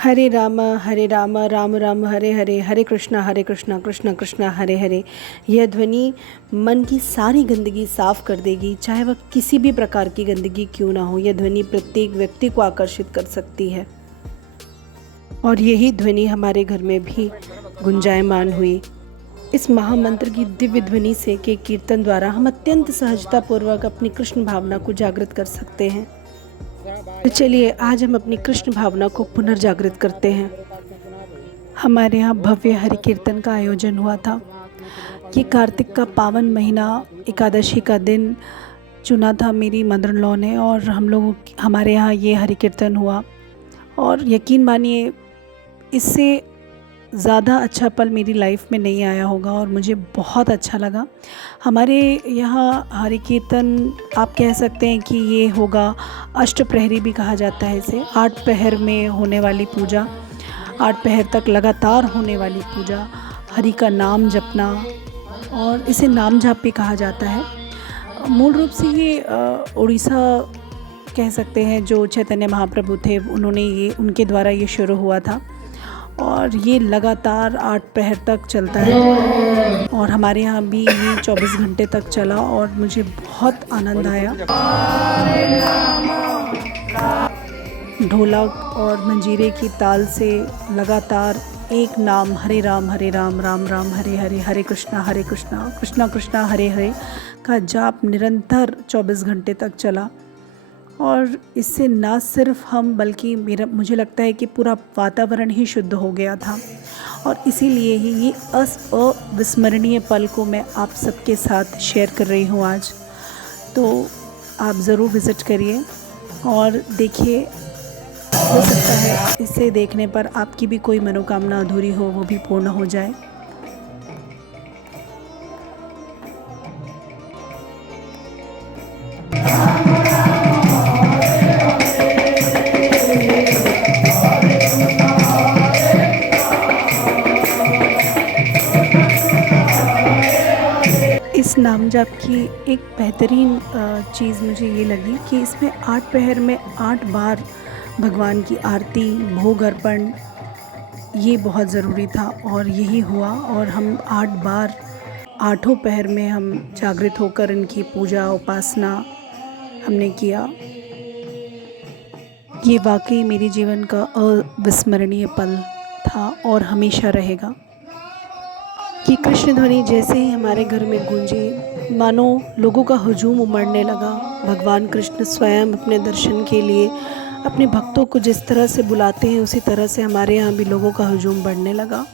हरे राम राम राम हरे हरे, हरे कृष्णा कृष्ण कृष्ण हरे हरे। यह ध्वनि मन की सारी गंदगी साफ कर देगी, चाहे वह किसी भी प्रकार की गंदगी क्यों ना हो। यह ध्वनि प्रत्येक व्यक्ति को आकर्षित कर सकती है और यही ध्वनि हमारे घर में भी गुंजायमान हुई। इस महामंत्र की दिव्य ध्वनि से के कीर्तन द्वारा हम अत्यंत सहजता पूर्वक अपनी कृष्ण भावना को जागृत कर सकते हैं। तो चलिए आज हम अपनी कृष्ण भावना को पुनर्जागृत करते हैं। हमारे यहाँ भव्य हरि कीर्तन का आयोजन हुआ था। ये कार्तिक का पावन महीना, एकादशी का दिन चुना था मेरी मदर इन लॉ ने, और हमारे यहाँ ये हरि कीर्तन हुआ। और यकीन मानिए, इससे ज़्यादा अच्छा पल मेरी लाइफ में नहीं आया होगा और मुझे बहुत अच्छा लगा। हमारे यहाँ हरि कीर्तन आप कह सकते हैं कि ये होगा अष्टप्रहरी भी कहा जाता है इसे। 8 पहर में होने वाली पूजा, 8 पहर तक लगातार होने वाली पूजा, हरि का नाम जपना, और इसे नाम जाप भी कहा जाता है। मूल रूप से ये उड़ीसा कह सकते हैं, जो चैतन्य महाप्रभु थे उनके द्वारा ये शुरू हुआ था और ये लगातार 8 पहर तक चलता है। और हमारे यहाँ भी ये 24 घंटे तक चला और मुझे बहुत आनंद आया। ढोलक और मंजीरे की ताल से लगातार एक नाम हरे राम राम राम हरे हरे, हरे कृष्णा कृष्णा कृष्णा हरे हरे का जाप निरंतर 24 घंटे तक चला। और इससे ना सिर्फ हम बल्कि मुझे लगता है कि पूरा वातावरण ही शुद्ध हो गया था। और इसीलिए ही ये अविस्मरणीय पल को मैं आप सबके साथ शेयर कर रही हूँ आज। तो आप ज़रूर विज़िट करिए और देखिए, हो सकता है इसे देखने पर आपकी भी कोई मनोकामना अधूरी हो, वो भी पूर्ण हो जाए। इस नाम जाप की एक बेहतरीन चीज़ मुझे ये लगी कि इसमें 8 पहर में 8 बार भगवान की आरती, भोग अर्पण, ये बहुत ज़रूरी था और यही हुआ। और हम 8 बार 8 पहर में हम जागृत होकर इनकी पूजा उपासना हमने किया। ये वाकई मेरे जीवन का अविस्मरणीय पल था और हमेशा रहेगा। कि कृष्ण ध्वनि जैसे ही हमारे घर में गूंजी, मानो लोगों का हुजूम उमड़ने लगा। भगवान कृष्ण स्वयं अपने दर्शन के लिए अपने भक्तों को जिस तरह से बुलाते हैं, उसी तरह से हमारे यहाँ भी लोगों का हुजूम बढ़ने लगा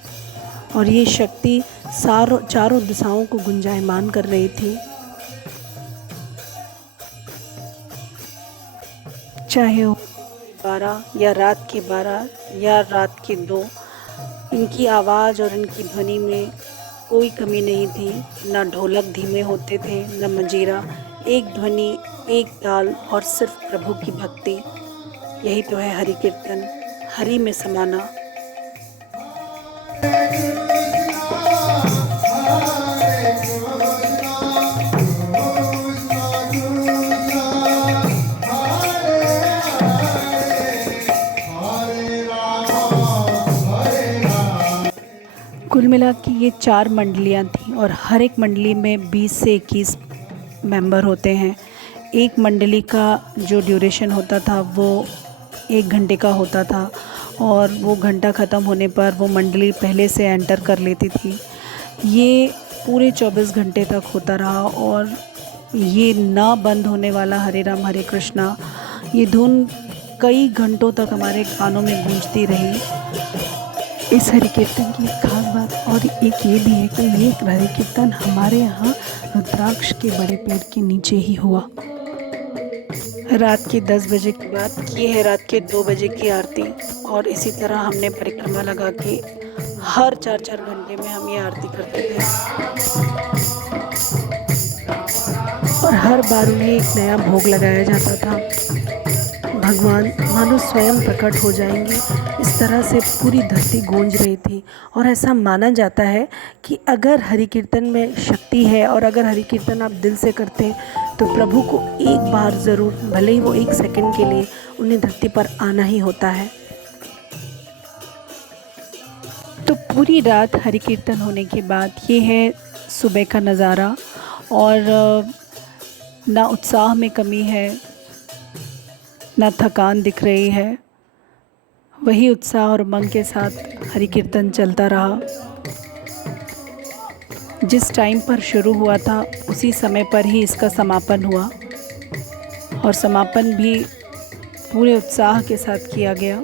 और ये शक्ति चारों दिशाओं को गुंजायमान कर रही थी। चाहे वो 12 या रात के 12 या रात के 2, इनकी आवाज़ और इनकी ध्वनि में कोई कमी नहीं थी। ना ढोलक धीमे होते थे, न मंजीरा, एक ध्वनि, एक ताल और सिर्फ प्रभु की भक्ति। यही तो है हरि कीर्तन, हरि में समाना। कुल मिला के ये 4 मंडलियाँ थीं और हर एक मंडली में 20 से 21 मेंबर होते हैं। एक मंडली का जो ड्यूरेशन होता था वो 1 घंटे का होता था और वो घंटा ख़त्म होने पर वो मंडली पहले से एंटर कर लेती थी। ये पूरे 24 घंटे तक होता रहा और ये ना बंद होने वाला हरे राम हरे कृष्णा, ये धुन कई घंटों तक हमारे कानों में गूंजती रही। इस हरि कीर्तन की एक खास बात और एक ये भी है कि ये हरि कीर्तन हमारे यहाँ रुद्राक्ष के बड़े पेड़ के नीचे ही हुआ। रात के 10 बजे के बाद की है रात के 2 बजे की आरती और इसी तरह हमने परिक्रमा लगा के हर 4-4 घंटे में हम ये आरती करते थे और हर बार उन्हें एक नया भोग लगाया जाता था। भगवान मानो स्वयं प्रकट हो जाएंगे, इस तरह से पूरी धरती गूंज रही थी। और ऐसा माना जाता है कि अगर हरि कीर्तन में शक्ति है और अगर हरि कीर्तन आप दिल से करते हैं तो प्रभु को एक बार ज़रूर, भले ही वो 1 सेकंड के लिए, उन्हें धरती पर आना ही होता है। तो पूरी रात हरि कीर्तन होने के बाद ये है सुबह का नज़ारा। और ना उत्साह में कमी है, ना थकान दिख रही है। वही उत्साह और उमंग के साथ हरि कीर्तन चलता रहा। जिस टाइम पर शुरू हुआ था उसी समय पर ही इसका समापन हुआ, और समापन भी पूरे उत्साह के साथ किया गया।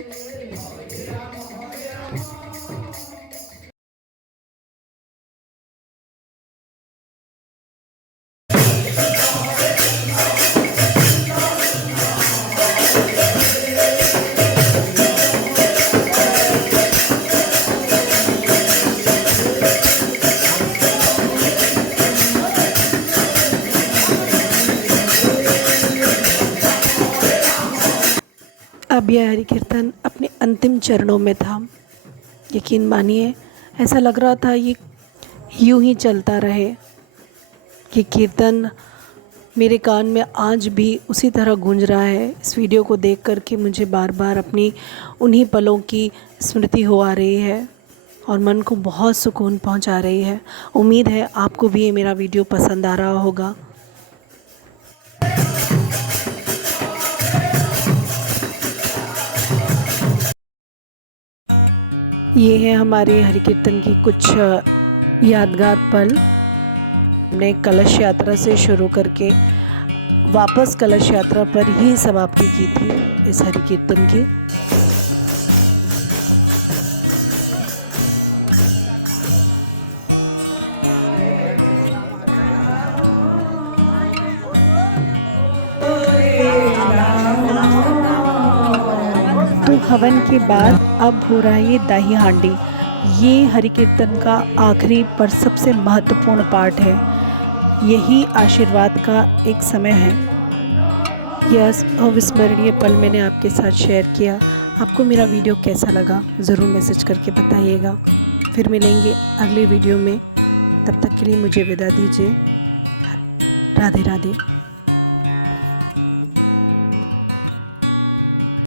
अब यह हरि कीर्तन अपने अंतिम चरणों में था। यकीन मानिए, ऐसा लग रहा था ये यूं ही चलता रहे। ये कीर्तन मेरे कान में आज भी उसी तरह गूंज रहा है। इस वीडियो को देख कर के मुझे बार बार अपनी उन्हीं पलों की स्मृति हो आ रही है और मन को बहुत सुकून पहुंचा रही है। उम्मीद है आपको भी ये मेरा वीडियो पसंद आ रहा होगा। ये है हमारे हरि कीर्तन की कुछ यादगार पल। हमने कलश यात्रा से शुरू करके वापस कलश यात्रा पर ही समाप्ति की थी इस हरि कीर्तन की। तो हवन के बाद अब हो रहा है ये दाही हांडी। ये हरि कीर्तन का आखिरी पर सबसे महत्वपूर्ण पार्ट है। यही आशीर्वाद का एक समय है। यह अविस्मरणीय पल मैंने आपके साथ शेयर किया। आपको मेरा वीडियो कैसा लगा ज़रूर मैसेज करके बताइएगा। फिर मिलेंगे अगले वीडियो में। तब तक के लिए मुझे विदा दीजिए। राधे राधे।